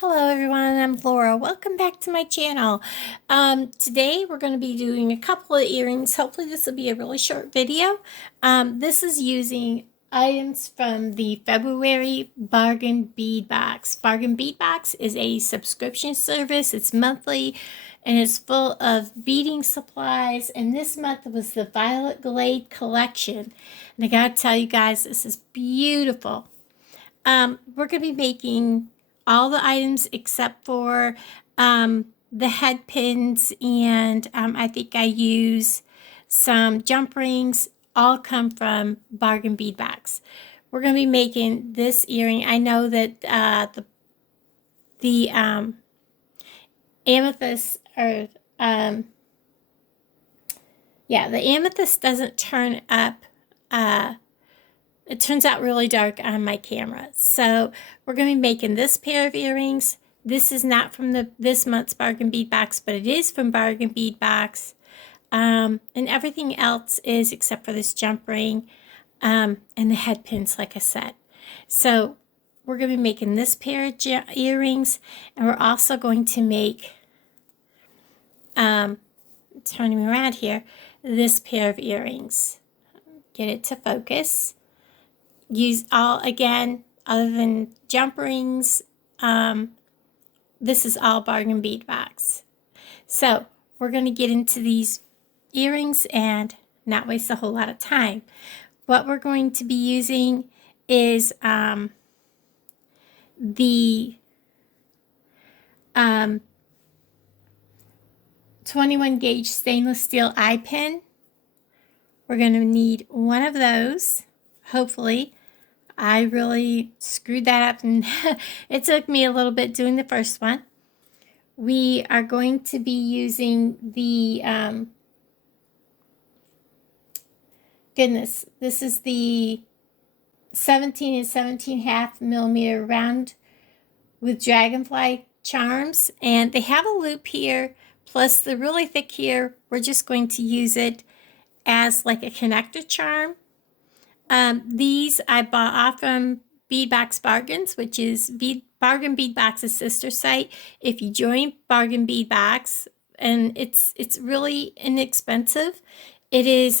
Hello everyone, I'm Laura. Welcome back to my channel. Today we're going to be doing a couple of earrings. Hopefully this will be a really short video. This is using items from the February Bargain Bead Box. Bargain Bead Box is a subscription service. It's monthly and it's full of beading supplies. And this month was the Violet Glade collection. And I gotta tell you guys, this is beautiful. We're going to be making all the items except for the head pins, and I think I use some jump rings. All come from Bargain Bead Box. We're going to be making this earring. I know that the amethyst or the amethyst doesn't turn up. It turns out really dark on my camera. So we're going to be making this pair of earrings. This is not from this month's Bargain Bead Box, but it is from Bargain Bead Box. And everything else is except for this jump ring and the head pins, like I said. So we're going to be making this pair of earrings, and we're also going to make, turning me around here, this pair of earrings. Get it to focus. Use all, again, other than jump rings, this is all Bargain Bead Box. So we're going to get into these earrings and not waste a whole lot of time. What we're going to be using is the 21 gauge stainless steel eye pin. We're going to need one of those, hopefully. I really screwed that up, and it took me a little bit doing the first one. We are going to be using the, this is the 17 and 17.5 millimeter round with dragonfly charms, and they have a loop here, plus the really thick here. We're just going to use it as like a connector charm. These I bought off from Beadbox Bargains, which is Bargain Bead Box's sister site. If you join Bargain Bead Box, and it's really inexpensive. It is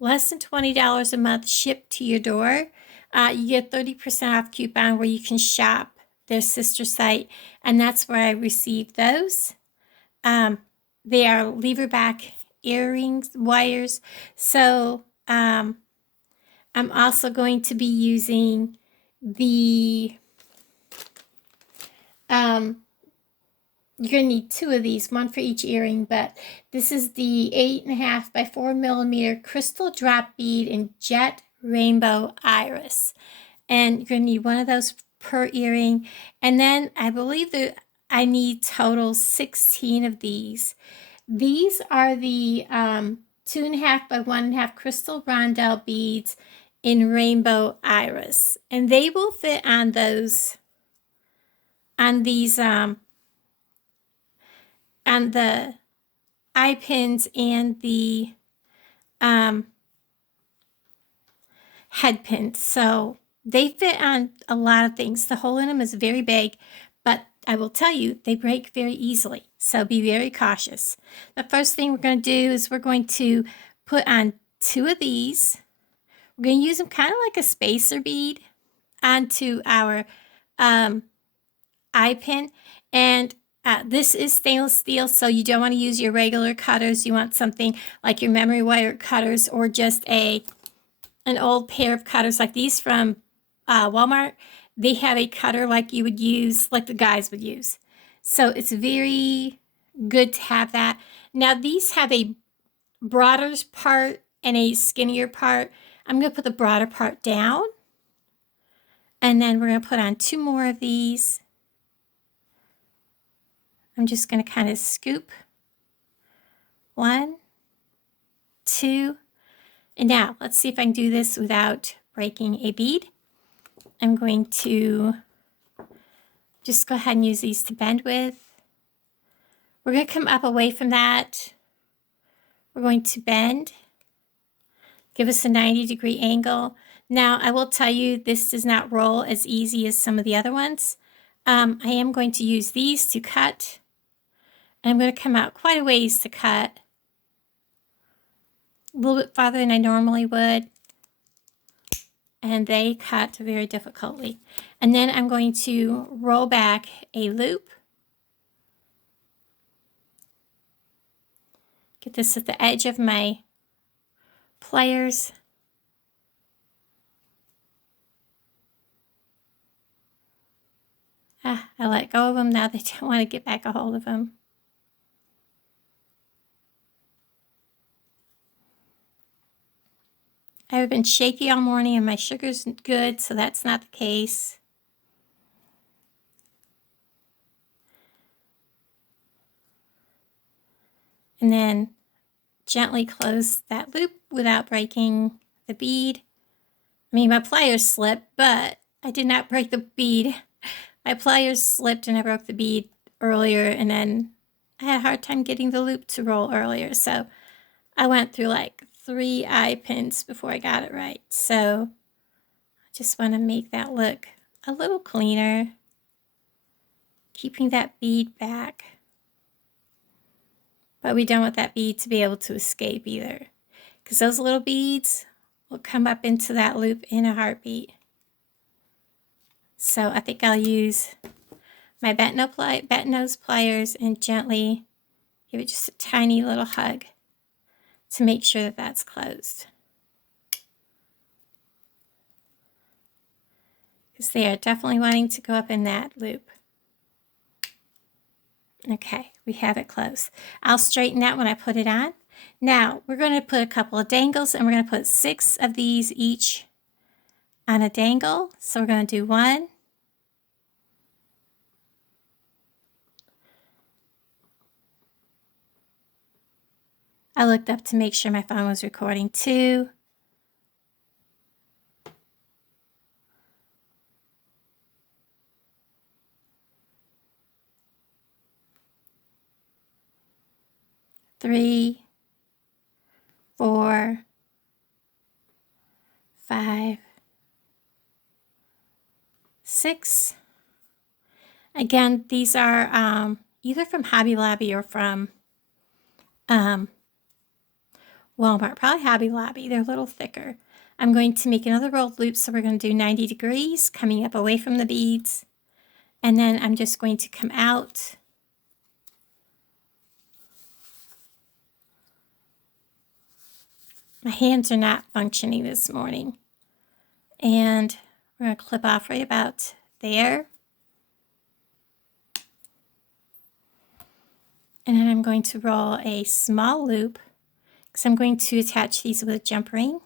less than $20 a month shipped to your door. You get 30% off coupon where you can shop their sister site, and that's where I received those. They are lever back earrings, wires. So I'm also going to be using the, you're going to need two of these, one for each earring, but this is the 8.5 by 4 millimeter crystal drop bead in jet rainbow iris. And you're going to need one of those per earring. And then I believe that I need total 16 of these. These are the 2.5 by 1.5 crystal rondelle beads in rainbow iris, and they will fit on those, on these, on the eye pins and the head pins. So they fit on a lot of things. The hole in them is very big, but I will tell you, they break very easily. So be very cautious. The first thing we're going to do is we're going to put on two of these. We're going to use them kind of like a spacer bead onto our eye pin. And this is stainless steel, so you don't want to use your regular cutters. You want something like your memory wire cutters, or just an old pair of cutters like these from Walmart. They have a cutter like you would use, like the guys would use. So it's very good to have that. Now these have a broader part and a skinnier part. I'm going to put the broader part down, and then we're going to put on two more of these. I'm just going to kind of scoop. 1, 2, and now let's see if I can do this without breaking a bead. I'm going to just go ahead and use these to bend with. We're going to come up away from that. We're going to bend. Give us a 90-degree angle. Now, I will tell you, this does not roll as easy as some of the other ones. I am going to use these to cut. I'm going to come out quite a ways to cut. A little bit farther than I normally would. And they cut very difficultly. And then I'm going to roll back a loop. Get this at the edge of my pliers. I let go of them. Now they don't want to get back a hold of them. I've been shaky all morning and my sugar's good, so that's not the case. And then gently close that loop without breaking the bead. I mean, my pliers slipped, but I did not break the bead. My pliers slipped and I broke the bead earlier, and then I had a hard time getting the loop to roll earlier. So I went through like 3 eye pins before I got it right. So I just want to make that look a little cleaner, keeping that bead back. But we don't want that bead to be able to escape either, because those little beads will come up into that loop in a heartbeat. So I think I'll use my bent nose pliers and gently give it just a tiny little hug to make sure that that's closed. Because they are definitely wanting to go up in that loop. Okay, we have it closed. I'll straighten that when I put it on. Now, we're going to put a couple of dangles, and we're going to put 6 of these each on a dangle. So we're going to do 1. I looked up to make sure my phone was recording 2. 3, 4, 5, 6. Again, these are either from Hobby Lobby or from Walmart, probably Hobby Lobby. They're a little thicker. I'm going to make another rolled loop, so we're going to do 90 degrees, coming up away from the beads. And then I'm just going to come out. My hands are not functioning this morning. And we're going to clip off right about there. And then I'm going to roll a small loop, because I'm going to attach these with a jump ring.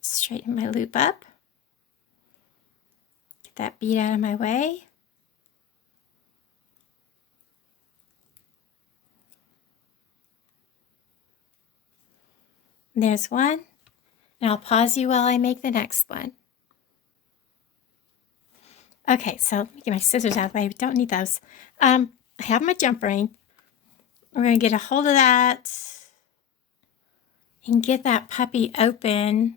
Straighten my loop up. Get that bead out of my way. And there's one. And I'll pause you while I make the next one. Okay, so let me get my scissors out of the way. We don't need those. I have my jump ring. We're going to get a hold of that and get that puppy open.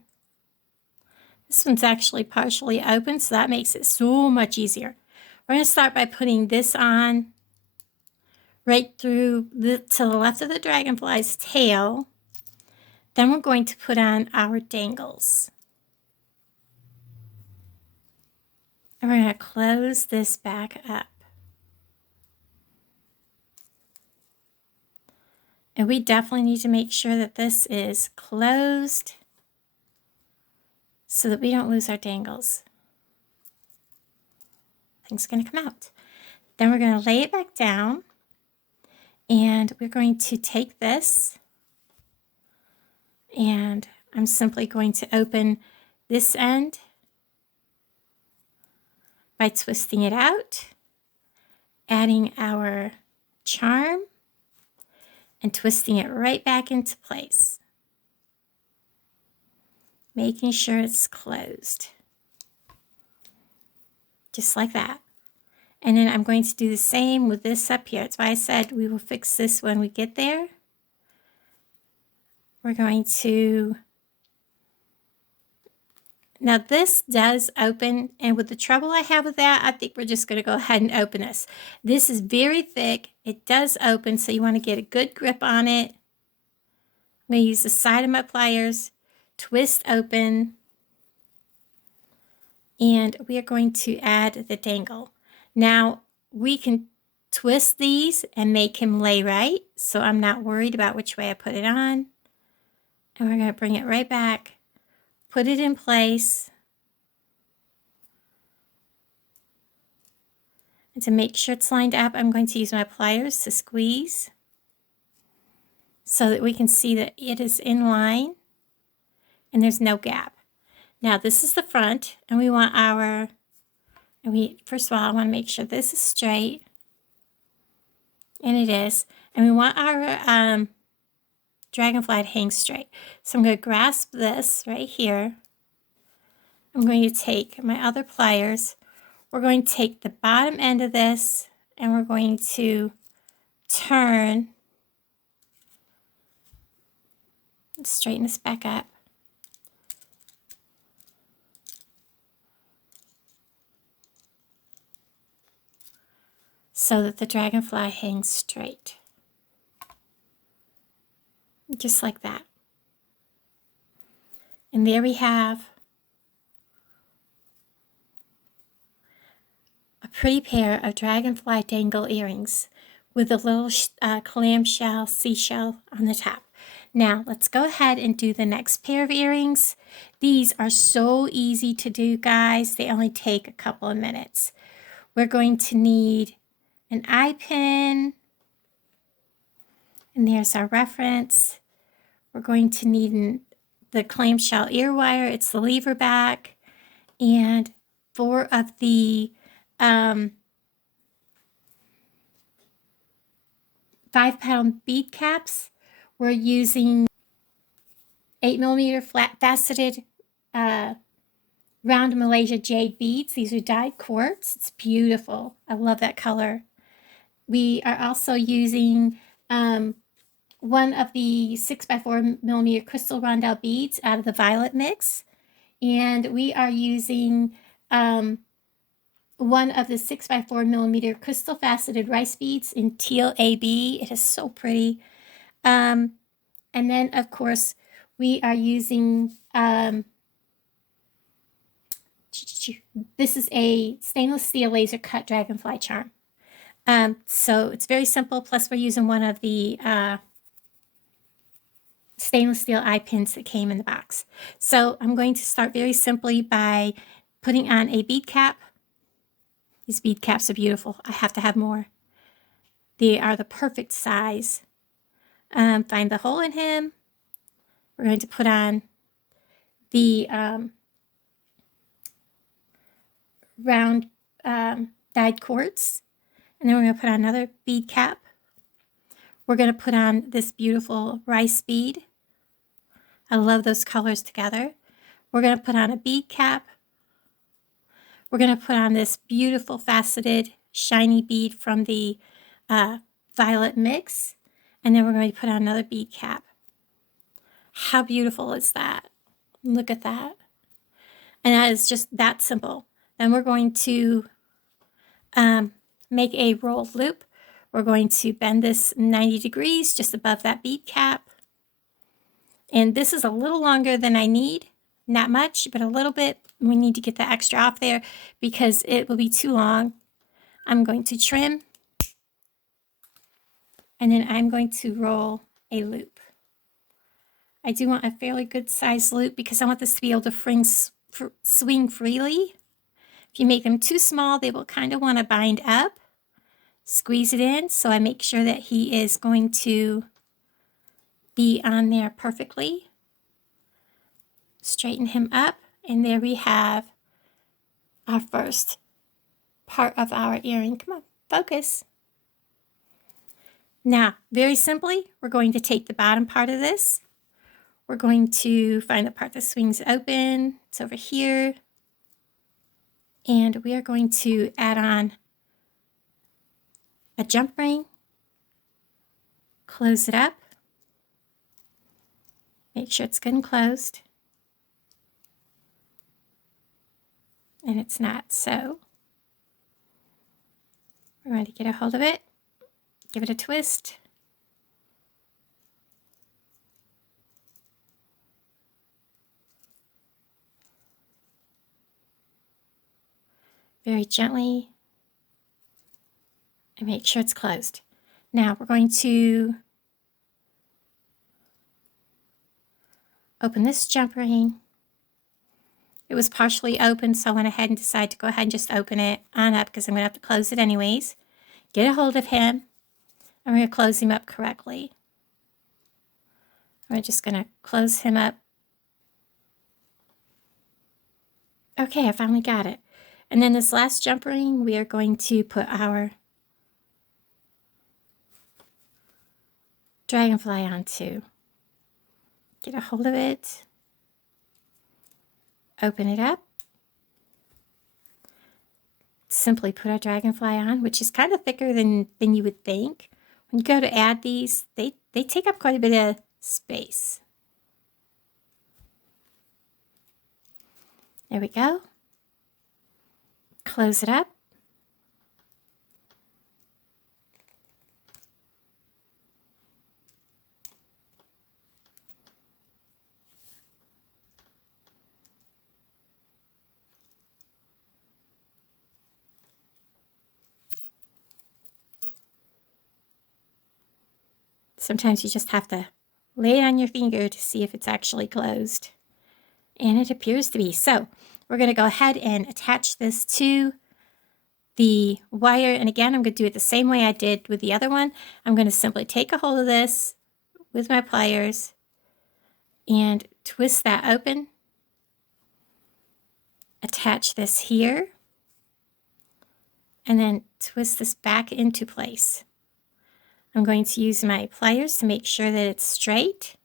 This one's actually partially open, so that makes it so much easier. We're going to start by putting this on right through to the left of the dragonfly's tail. Then we're going to put on our dangles. And we're going to close this back up. And we definitely need to make sure that this is closed so that we don't lose our dangles. Things are going to come out. Then we're going to lay it back down, and we're going to take this, and I'm simply going to open this end by twisting it out, adding our charm, and twisting it right back into place, making sure it's closed, just like that. And then I'm going to do the same with this up here. That's why I said we will fix this when we get there. we're going to, now this does open, and with the trouble I have with that, I think we're just going to go ahead and open this. This is very thick. It does open, so you want to get a good grip on it. I'm going to use the side of my pliers, twist open, and we are going to add the dangle. Now, we can twist these and make him lay right, so I'm not worried about which way I put it on. And we're going to bring it right back, put it in place. And to make sure it's lined up, I'm going to use my pliers to squeeze so that we can see that it is in line and there's no gap. Now this is the front, and we want our, first of all, I want to make sure this is straight, and it is, and we want our dragonfly to hang straight. So I'm going to grasp this right here. I'm going to take my other pliers. We're going to take the bottom end of this, and we're going to turn, straighten this back up. So that the dragonfly hangs straight. Just like that. And there we have a pretty pair of dragonfly dangle earrings with a little clamshell seashell on the top. Now let's go ahead and do the next pair of earrings. These are so easy to do, guys. They only take a couple of minutes. We're going to need an eye pin, and there's our reference. We're going to need the clamshell ear wire. It's the lever back, and 4 of the 5-pound bead caps. We're using 8mm flat faceted round Malaysia jade beads. These are dyed quartz. It's beautiful. I love that color. We are also using 1 of the 6x4mm crystal rondelle beads out of the violet mix. And we are using 1 of the 6x4mm crystal faceted rice beads in teal AB. It is so pretty. And then, of course, we are using, this is a stainless steel laser cut dragonfly charm. So it's very simple, plus we're using 1 of the stainless steel eye pins that came in the box. So I'm going to start very simply by putting on a bead cap. These bead caps are beautiful. I have to have more. They are the perfect size. Find the hole in him. We're going to put on the round dyed quartz. And then we're going to put on another bead cap. We're going to put on this beautiful rice bead. I love those colors together. We're going to put on a bead cap. We're going to put on this beautiful faceted shiny bead from the violet mix. And then we're going to put on another bead cap. How beautiful is that? Look at that. And that is just that simple. Then we're going to make a rolled loop. We're going to bend this 90 degrees just above that bead cap. And this is a little longer than I need. Not much, but a little bit. We need to get the extra off there because it will be too long. I'm going to trim. And then I'm going to roll a loop. I do want a fairly good size loop because I want this to be able to swing freely. If you make them too small, they will kind of want to bind up. Squeeze it in, so I make sure that he is going to be on there perfectly. Straighten him up, and there we have our first part of our earring. Come on, focus. Now, very simply, we're going to take the bottom part of this. We're going to find the part that swings open. It's over here. And we are going to add on a jump ring, close it up, Make sure it's good and closed. And it's not, so we're going to get a hold of it, give it a twist. Very gently, and make sure it's closed. Now we're going to open this jump ring. It was partially open, so I went ahead and decided to go ahead and just open it on up because I'm going to have to close it anyways. Get a hold of him. I'm going to close him up correctly. We're just going to close him up. Okay, I finally got it. And then this last jump ring, we are going to put our dragonfly onto. Get a hold of it. Open it up. Simply put our dragonfly on, which is kind of thicker than you would think. When you go to add these, they take up quite a bit of space. There we go. Close it up. Sometimes you just have to lay it on your finger to see if it's actually closed. And it appears to be. So we're going to go ahead and attach this to the wire. And again, I'm going to do it the same way I did with the other one. I'm going to simply take a hold of this with my pliers and twist that open. Attach this here. And then twist this back into place. I'm going to use my pliers to make sure that it's straight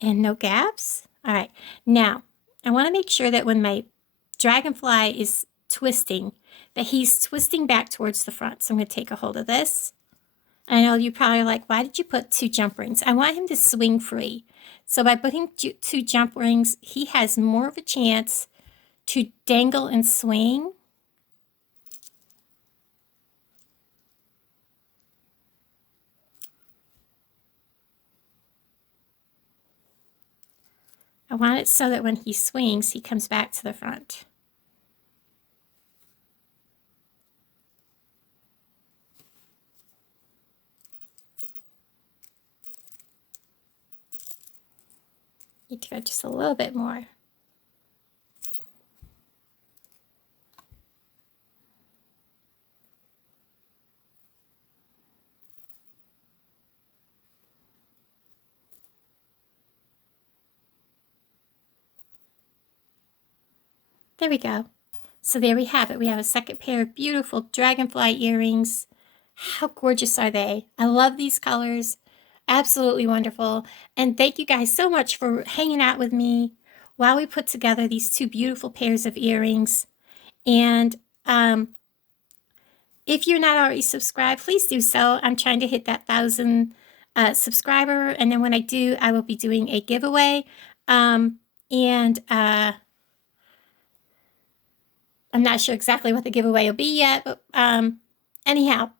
and no gaps. All right, now I want to make sure that when my dragonfly is twisting, that he's twisting back towards the front. So I'm going to take a hold of this. I know you probably are like, why did you put 2 jump rings? I want him to swing free. So by putting 2 jump rings, he has more of a chance to dangle and swing. I want it so that when he swings, he comes back to the front. Need to go just a little bit more. There we go. So there we have it. We have a second pair of beautiful dragonfly earrings. How gorgeous are they? I love these colors. Absolutely wonderful. And thank you guys so much for hanging out with me while we put together these 2 beautiful pairs of earrings. And if you're not already subscribed, please do so. I'm trying to hit that 1,000 subscriber. And then when I do, I will be doing a giveaway. I'm not sure exactly what the giveaway will be yet, but anyhow,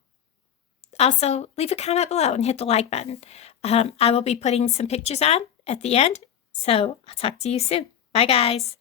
also leave a comment below and hit the like button. I will be putting some pictures on at the end, so I'll talk to you soon. Bye, guys.